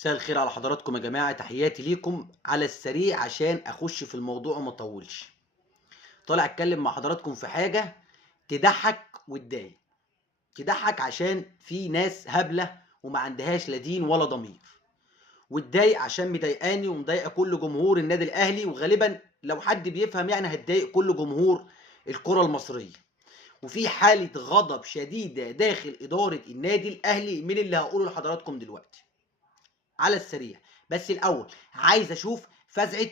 مساء الخير على حضراتكم يا جماعة، تحياتي ليكم على السريع عشان أخش في الموضوع وما أطولش. طالع أتكلم مع حضراتكم في حاجة تضحك وتضايق. تضحك عشان في ناس هبلة وما عندهاش لا دين ولا ضمير، وتضايق عشان مضايقاني ومضايقة كل جمهور النادي الأهلي، وغالبا لو حد بيفهم يعني هتضايق كل جمهور الكرة المصرية. وفي حالة غضب شديدة داخل إدارة النادي الأهلي من اللي هقوله لحضراتكم دلوقتي على السريع. بس الاول عايز اشوف فزعه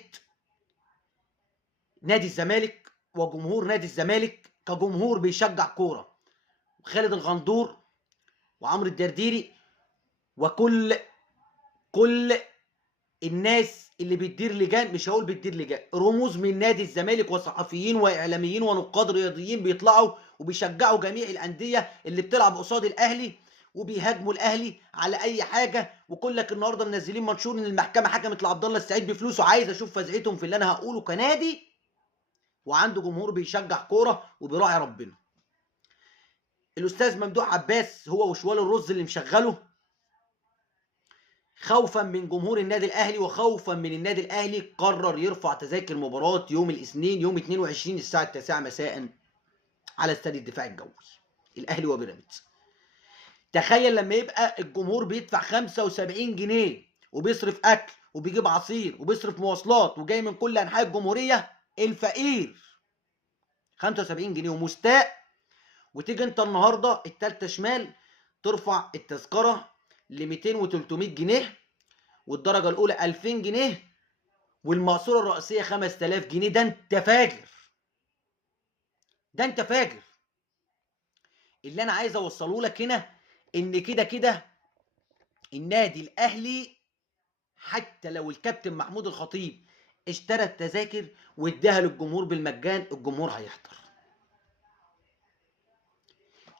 نادي الزمالك وجمهور نادي الزمالك كجمهور بيشجع كوره، وخالد الغندور وعمرو الدرديري وكل الناس اللي بتدير لجان، مش هقول بتدير لجان، رموز من نادي الزمالك وصحفيين واعلاميين ونقاد رياضيين بيطلعوا وبيشجعوا جميع الانديه اللي بتلعب قصاد الاهلي وبيهاجموا الاهلي على اي حاجه. وكلك النهارده منزلين منشور ان المحكمه حكمت لعبد الله السعيد بفلوسه. عايز اشوف فزعتهم في اللي انا هقوله كنادي وعنده جمهور بيشجع كوره وبيراعي ربنا. الاستاذ ممدوح عباس هو وشوال الرز اللي مشغله خوفا من جمهور النادي الاهلي وخوفا من النادي الاهلي قرر يرفع تذاكر مباراه يوم الاثنين يوم 22 الساعه 9 مساء على استاد الدفاع الجوي الاهلي وبيراميدز. تخيل لما يبقى الجمهور بيدفع 75 جنيه وبيصرف اكل وبيجيب عصير وبيصرف مواصلات وجاي من كل انحاء الجمهوريه، الفقير 75 جنيه ومستاء، وتيجي انت النهارده التالتة شمال ترفع التذكره ل 200 و300 جنيه والدرجه الاولى 2000 جنيه والمقصوره الرئيسيه 5000 جنيه. ده انت فاجر، ده انت فاجر. اللي انا عايز اوصله لك هنا ان كده كده النادي الاهلي حتى لو الكابتن محمود الخطيب اشترى التذاكر واداها للجمهور بالمجان، الجمهور هيحضر.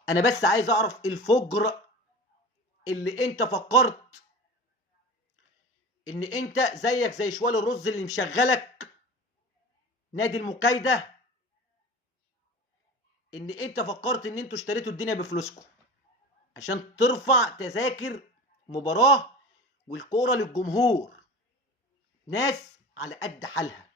انا بس عايز اعرف الفجر اللي انت فكرت ان انت زيك زي شوال الرز اللي مشغلك نادي المكايده، ان انت فكرت ان انتوا اشتريتوا الدنيا بفلوسكم عشان ترفع تذاكر مباراه والكوره للجمهور. ناس على قد حالها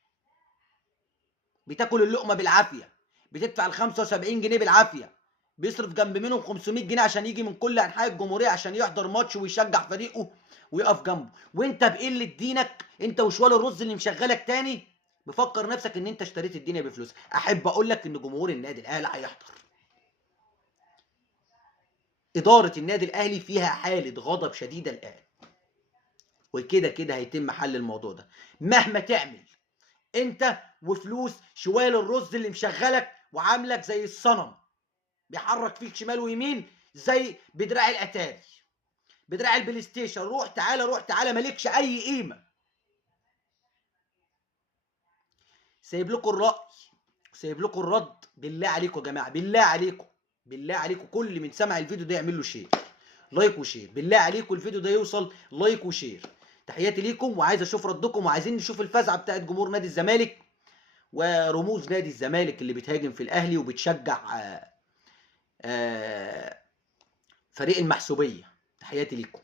بتاكل اللقمه بالعافيه، بتدفع ال 75 جنيه بالعافيه، بيصرف جنب منهم 500 جنيه عشان يجي من كل انحاء الجمهوريه عشان يحضر ماتش ويشجع فريقه ويقف جنبه. وانت بقله دينك انت وشوال الرز اللي مشغلك تاني مفكر نفسك ان انت اشتريت الدنيا بفلوس. احب اقول لك ان جمهور النادي الاهلي هيحضر. اداره النادي الاهلي فيها حاله غضب شديده الان، وكده كده هيتم حل الموضوع ده مهما تعمل انت وفلوس شوال الرز اللي مشغلك وعاملك زي الصنم بيحرك فيك شمال ويمين زي بدراع الاتاري، بدراع البلاي ستيشن، روح تعالى روح تعالى، مالكش اي قيمه. سايب لكم الراي وسايب لكم الرد. بالله عليكم يا جماعه، بالله عليكم، بالله عليكم كل من سمع الفيديو ده يعمل له شير، لايك وشير. بالله عليكم الفيديو ده يوصل لايك وشير. تحياتي ليكم وعايز اشوف ردكم، وعايزين نشوف الفزعه بتاعت جمهور نادي الزمالك ورموز نادي الزمالك اللي بتهاجم في الاهلي وبتشجع فريق المحسوبيه. تحياتي ليكم.